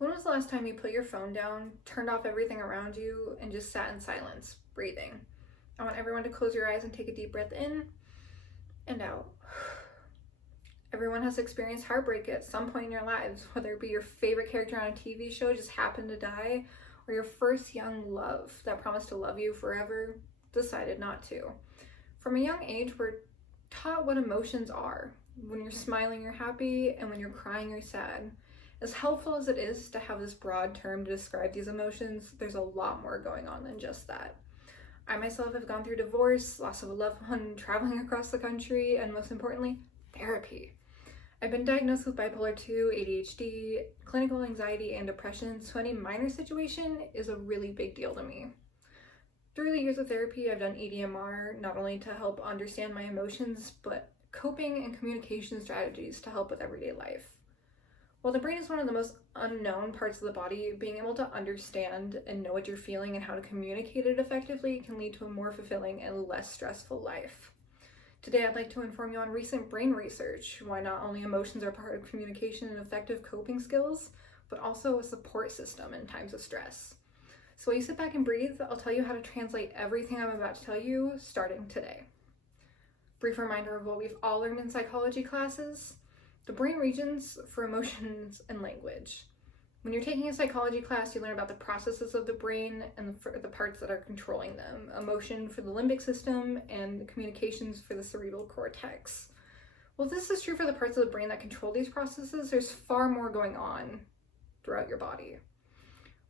When was the last time you put your phone down, turned off everything around you, and just sat in silence, breathing? I want everyone to close your eyes and take a deep breath in and out. Everyone has experienced heartbreak at some point in your lives, whether it be your favorite character on a TV show just happened to die, or your first young love that promised to love you forever decided not to. From a young age, we're taught what emotions are. When you're smiling, you're happy, and when you're crying, you're sad. As helpful as it is to have this broad term to describe these emotions, there's a lot more going on than just that. I myself have gone through divorce, loss of a loved one, traveling across the country, and most importantly, therapy. I've been diagnosed with bipolar 2, ADHD, clinical anxiety, and depression, so any minor situation is a really big deal to me. Through the years of therapy, I've done EDMR, not only to help understand my emotions, but coping and communication strategies to help with everyday life. While the brain is one of the most unknown parts of the body, being able to understand and know what you're feeling and how to communicate it effectively can lead to a more fulfilling and less stressful life. Today, I'd like to inform you on recent brain research, why not only emotions are part of communication and effective coping skills, but also a support system in times of stress. So while you sit back and breathe, I'll tell you how to translate everything I'm about to tell you starting today. Brief reminder of what we've all learned in psychology classes. The brain regions for emotions and language. When you're taking a psychology class, you learn about the processes of the brain and the parts that are controlling them. Emotion for the limbic system and communications for the cerebral cortex. Well, this is true for the parts of the brain that control these processes. There's far more going on throughout your body.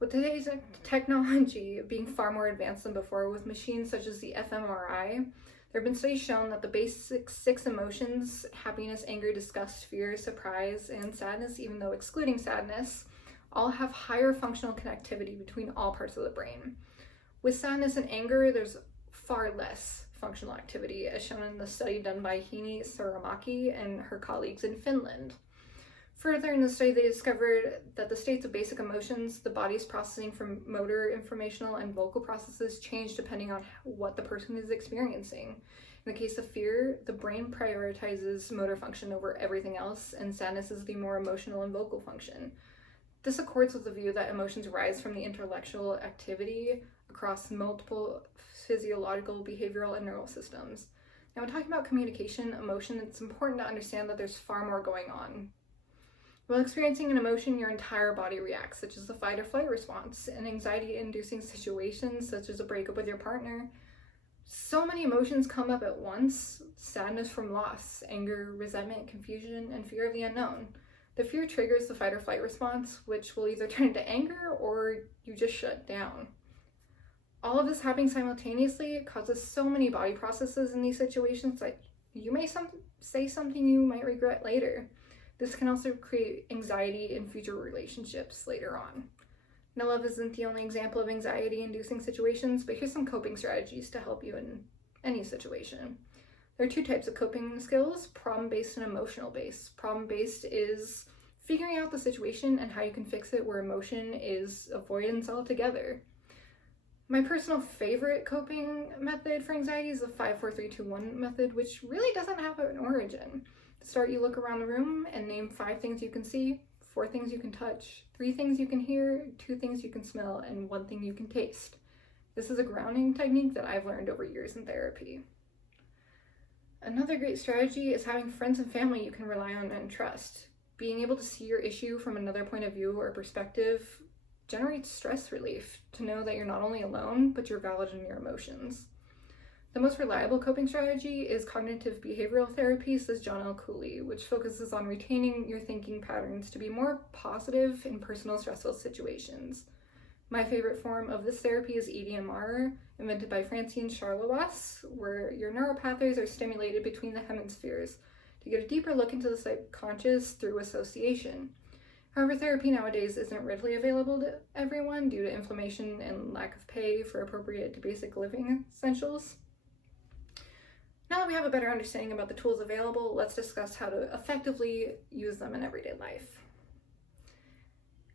With today's technology being far more advanced than before, with machines such as the fMRI, there have been studies shown that the basic 6 emotions, happiness, anger, disgust, fear, surprise, and sadness, even though excluding sadness, all have higher functional connectivity between all parts of the brain. With sadness and anger, there's far less functional activity, as shown in the study done by Hini Saramaki and her colleagues in Finland. Further in the study, they discovered that the states of basic emotions, the body's processing from motor, informational, and vocal processes change depending on what the person is experiencing. In the case of fear, the brain prioritizes motor function over everything else, and sadness is the more emotional and vocal function. This accords with the view that emotions rise from the intellectual activity across multiple physiological, behavioral, and neural systems. Now, when talking about communication, emotion, it's important to understand that there's far more going on. While experiencing an emotion, your entire body reacts, such as the fight or flight response. In anxiety-inducing situations, such as a breakup with your partner, so many emotions come up at once: sadness from loss, anger, resentment, confusion, and fear of the unknown. The fear triggers the fight or flight response, which will either turn into anger or you just shut down. All of this happening simultaneously causes so many body processes in these situations that you may say something you might regret later. This can also create anxiety in future relationships later on. Now, love isn't the only example of anxiety-inducing situations, but here's some coping strategies to help you in any situation. There are 2 types of coping skills: problem-based and emotional-based. Problem-based is figuring out the situation and how you can fix it, where emotion is avoidance altogether. My personal favorite coping method for anxiety is the 5-4-3-2-1 method, which really doesn't have an origin. To start, you look around the room and name 5 things you can see, 4 things you can touch, 3 things you can hear, 2 things you can smell, and 1 thing you can taste. This is a grounding technique that I've learned over years in therapy. Another great strategy is having friends and family you can rely on and trust. Being able to see your issue from another point of view or perspective generates stress relief, to know that you're not only alone, but you're valid in your emotions. The most reliable coping strategy is cognitive behavioral therapy, says John L. Cooley, which focuses on retaining your thinking patterns to be more positive in personal stressful situations. My favorite form of this therapy is EDMR, invented by Francine Charlois, where your neural pathways are stimulated between the hemispheres to get a deeper look into the subconscious through association. However, therapy nowadays isn't readily available to everyone due to inflammation and lack of pay for appropriate basic living essentials. Now that we have a better understanding about the tools available, let's discuss how to effectively use them in everyday life.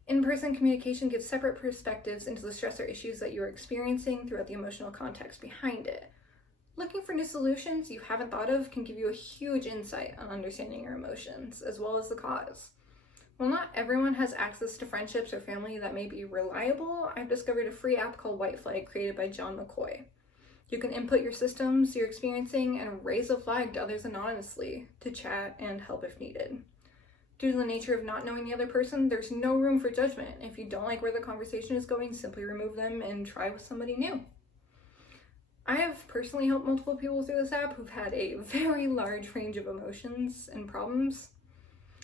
In-person communication gives separate perspectives into the stress or issues that you are experiencing throughout the emotional context behind it. Looking for new solutions you haven't thought of can give you a huge insight on understanding your emotions, as well as the cause. While not everyone has access to friendships or family that may be reliable, I've discovered a free app called White Flag created by John McCoy. You can input your systems you're experiencing and raise a flag to others anonymously to chat and help if needed. Due to the nature of not knowing the other person, there's no room for judgment. If you don't like where the conversation is going, simply remove them and try with somebody new. I have personally helped multiple people through this app who've had a very large range of emotions and problems.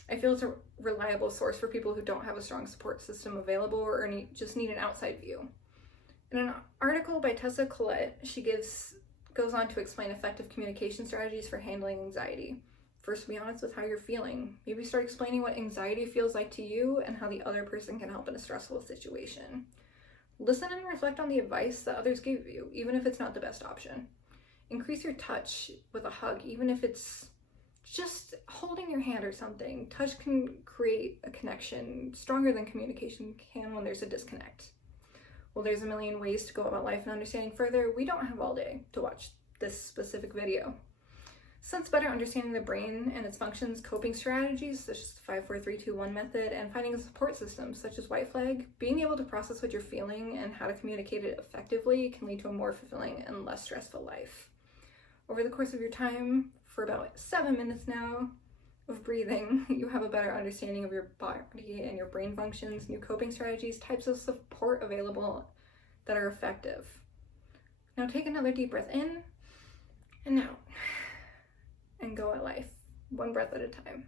I feel it's a reliable source for people who don't have a strong support system available or just need an outside view. In an article by Tessa Collette, she goes on to explain effective communication strategies for handling anxiety. First, be honest with how you're feeling. Maybe start explaining what anxiety feels like to you and how the other person can help in a stressful situation. Listen and reflect on the advice that others give you, even if it's not the best option. Increase your touch with a hug, even if it's just holding your hand or something. Touch can create a connection stronger than communication can when there's a disconnect. Well, there's a million ways to go about life and understanding further. We don't have all day to watch this specific video. Since better understanding the brain and its functions, coping strategies such as the 5-4-3-2-1 method, and finding a support system such as White Flag, being able to process what you're feeling and how to communicate it effectively can lead to a more fulfilling and less stressful life. Over the course of your time, for about 7 minutes now of breathing, you have a better understanding of your body and your brain functions, new coping strategies, types of support available that are effective. Now take another deep breath in and out, and go at life, one breath at a time.